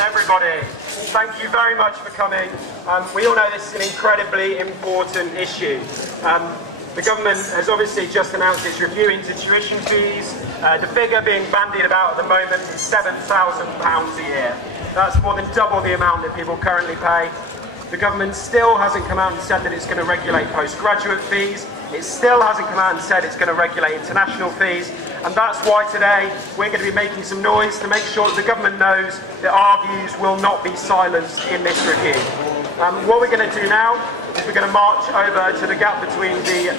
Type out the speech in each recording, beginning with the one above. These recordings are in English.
everybody. Thank you very much for coming. We all know this is an incredibly important issue. The government has obviously just announced it's reviewing tuition fees. The figure being bandied about at the moment is £7,000 a year. That's more than double the amount that people currently pay. The government still hasn't come out and said that it's going to regulate postgraduate fees. It still hasn't come out and said it's going to regulate international fees. And that's why today we're going to be making some noise to make sure that the government knows that our views will not be silenced in this review. What we're going to do now is we're going to march over to the gap between the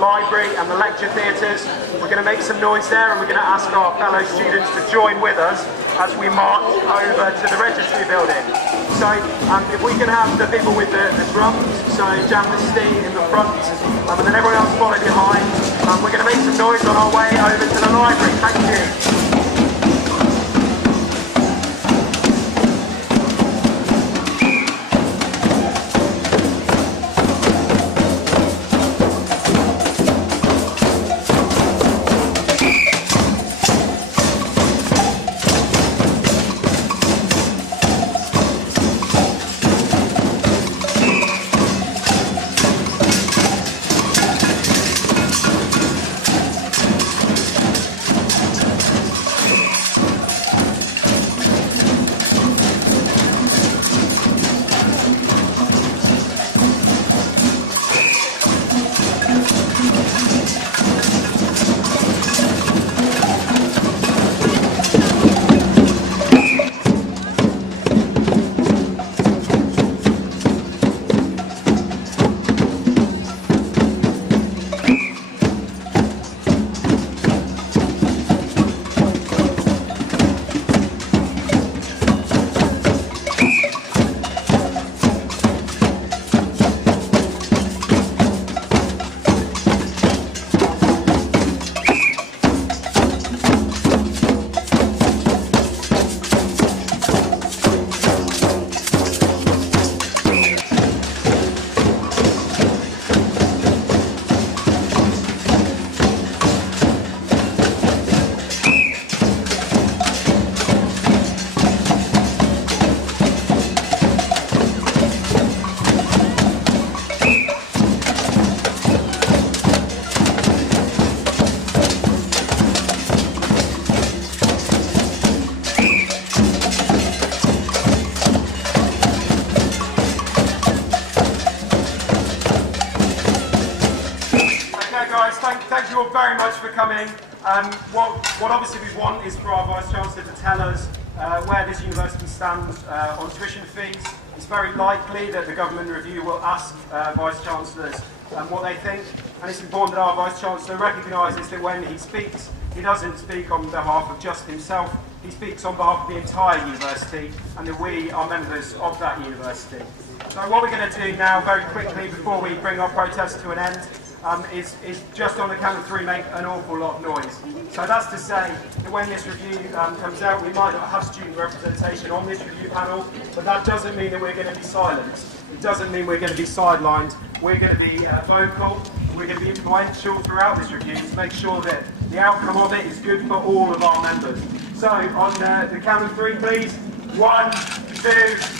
library and the lecture theatres. We're going to make some noise there, and we're going to ask our fellow students to join with us as we march over to the registry building. So if we can have the people with the drums, so Jam the Steve in the front, and then everyone else follow behind. We're going to make some noise on our way over to the library. Thank you. Thank you all very much for coming. What obviously we want is for our Vice-Chancellor to tell us where this university stands on tuition fees. It's very likely that the government review will ask Vice-Chancellors what they think, and it's important that our Vice-Chancellor recognises that when he speaks, he doesn't speak on behalf of just himself, he speaks on behalf of the entire university, and that we are members of that university. So what we're going to do now, very quickly, before we bring our protest to an end, is just on the count of three make an awful lot of noise. So that's to say that when this review comes out, we might not have student representation on this review panel, but that doesn't mean that we're going to be silenced. It doesn't mean we're going to be sidelined. We're going to be vocal, we're going to be influential throughout this review to make sure that the outcome of it is good for all of our members. So on the count of three, please. 1, 2, 3.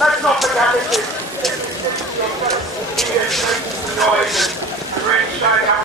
Let's not forget this.